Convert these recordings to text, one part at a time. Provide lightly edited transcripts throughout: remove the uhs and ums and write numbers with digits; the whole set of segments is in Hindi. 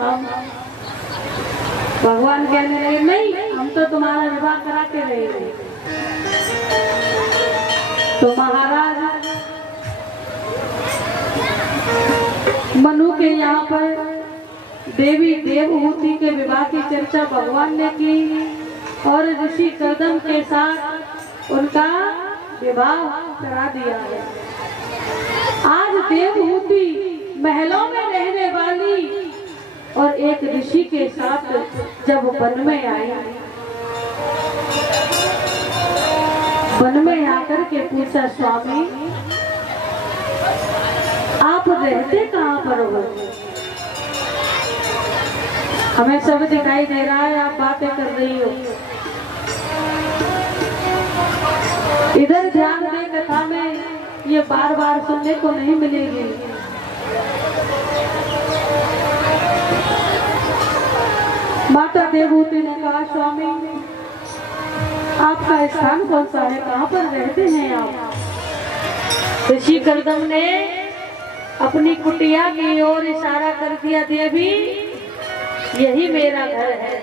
काम। भगवान कहने लगे नहीं, हम तो तुम्हारा विवाह करा के रहेंगे। तो महाराज मनु के यहाँ पर देवी देवहूति के विवाह की चर्चा भगवान ने की और ऋषि कर्दम के साथ उनका विवाह करा दिया है। आज देवहूति महलों में रहने वाली और एक ऋषि के साथ जब वन में आई, वन में आकर के पूछा स्वामी आप रहते कहाँ पर हो? हमें सब दिखाई दे रहा है, आप बातें कर रही हो। इधर ध्यान दे, कथा में ये बार बार सुनने को नहीं मिलेगी। माता देवहूति ने कहा स्वामी आपका स्थान कौन सा है, कहाँ पर रहते हैं आप? ऋषि कर्दम ने अपनी कुटिया की ओर इशारा कर दिया, देवी यही मेरा घर है।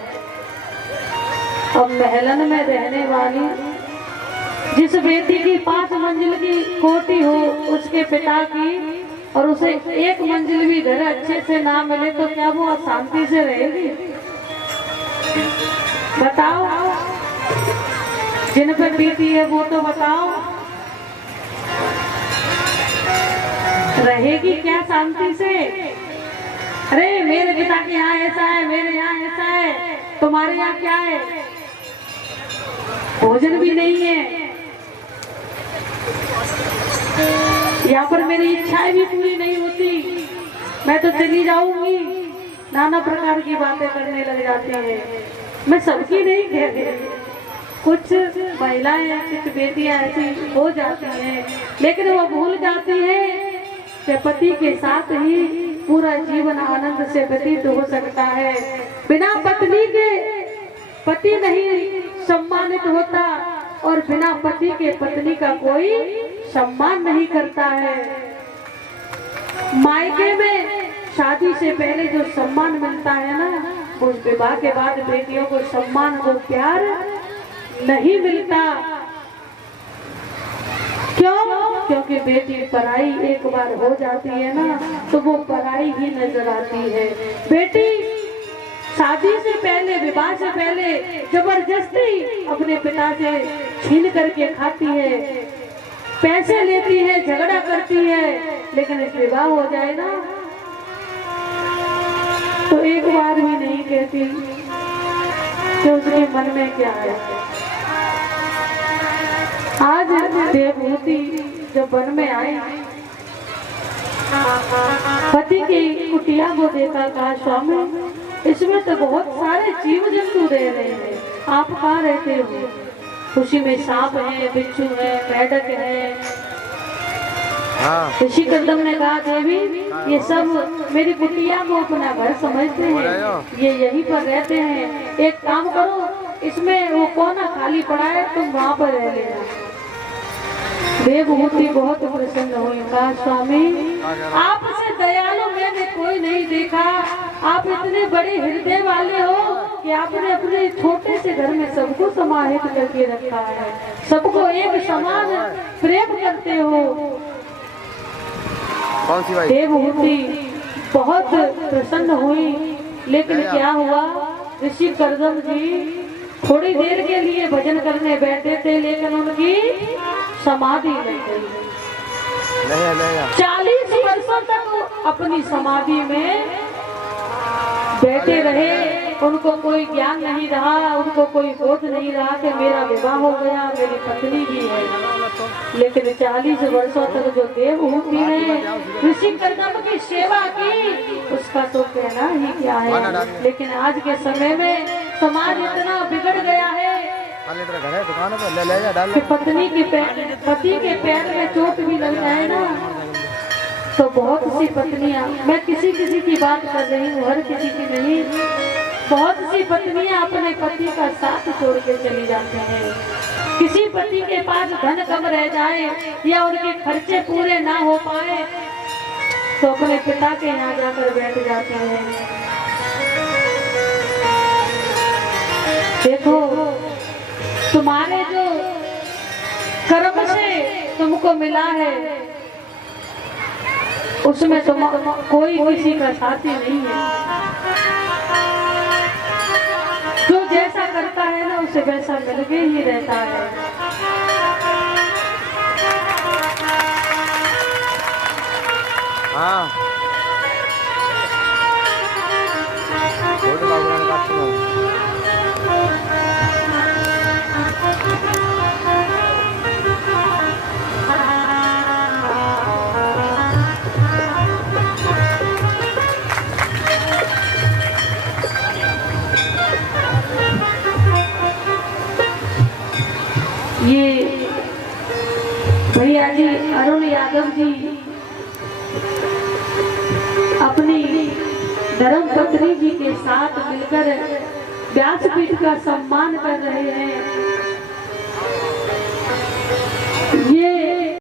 अब महलन में रहने वाली जिस बेटी की 5 मंजिल की कोठी हो उसके पिता की, और उसे 1 मंजिल भी घर अच्छे से ना मिले तो क्या वो अशांति से रहेगी? बताओ, जिन पे बीती है वो तो बताओ, रहेगी क्या शांति से? अरे मेरे पिता के यहाँ ऐसा है, मेरे यहाँ ऐसा है, तुम्हारे यहाँ क्या है? भोजन भी नहीं है, यहाँ पर मेरी इच्छाएं भी पूरी नहीं होती, मैं तो चली जाऊंगी। नाना प्रकार की बातें करने लग जाती है। मैं सबकी नहीं कह रही, कुछ महिलाएं कुछ बेटियां ऐसी हो जाती हैं, लेकिन वो भूल जाती है कि पति के साथ ही पूरा जीवन आनंद से व्यतीत हो सकता है। बिना पत्नी के पति नहीं सम्मानित होता और बिना पति के पत्नी का कोई सम्मान नहीं करता है। मायके में शादी से पहले जो सम्मान मिलता है ना, वो विवाह के बाद बेटियों को सम्मान वो प्यार नहीं मिलता। क्यों? क्योंकि बेटी पराई एक बार हो जाती है ना तो वो पराई ही नजर आती है। बेटी शादी से पहले, विवाह से पहले जबरदस्ती अपने पिता से छीन करके खाती है, पैसे लेती है, झगड़ा करती है, लेकिन इस विवाह हो जाए ना तो एक बार भी नहीं कहती कि उसके मन में क्या है। आज देवहूति जब वन में आए, पति की कुटिया को देखा, कहा स्वामी इसमें तो बहुत सारे जीव जंतु रह रहे हैं, आप कहाँ रहते हो? उसी में सांप है, बिच्छू है, मेढक है। ऋषि कर्दम ने कहा देवी ये सब मेरी कुटिया को अपना घर समझते हैं, ये यहीं पर रहते हैं। एक काम करो, इसमें वो कोना खाली पड़ा है, तुम वहाँ पर रह लेना। देवहूति बहुत प्रसन्न हुई, कहा स्वामी आपसे दयालु मैंने कोई नहीं देखा, आप इतने बड़े हृदय वाले हो कि आपने अपने छोटे से घर में सबको समाहित करके रखा है, सबको एक समान प्रेम करते हो। देवहूति बहुत प्रसन्न हुई, लेकिन क्या हुआ, ऋषि कर्दम जी थोड़ी देर के लिए भजन करने बैठे थे, लेकिन उनकी समाधि लग गई। 40 वर्षों तक अपनी समाधि में बैठे रहे, उनको कोई ज्ञान नहीं रहा, उनको कोई बोध नहीं रहा कि मेरा विवाह हो गया, मेरी पत्नी भी है। लेकिन 40 वर्षों तक जो देवहूति ने ऋषि कर्दम की सेवा की, उसका तो कहना ही क्या है। लेकिन आज के समय में समाज इतना बिगड़ गया है कि पति के पैर में चोट भी लग जाए ना तो बहुत सी पत्नियां, मैं किसी की बात कर रही हूँ, हर किसी की नहीं, बहुत सी पत्नियां अपने पति का साथ छोड़ के चली जाती हैं। किसी पति के पास धन कम रह जाए या उनके खर्चे पूरे ना हो पाए तो अपने पिता के यहाँ जाकर बैठ जाते हैं। तुम्हारे जो कर्म से तुमको मिला है उसमें तुम कोई किसी का साथी नहीं है। जो जैसा करता है ना उसे वैसा मिलके ही रहता है। हाँ ये भैया जी अरुण यादव जी अपनी धर्म पत्नी जी के साथ मिलकर व्यासपीठ का सम्मान कर रहे हैं।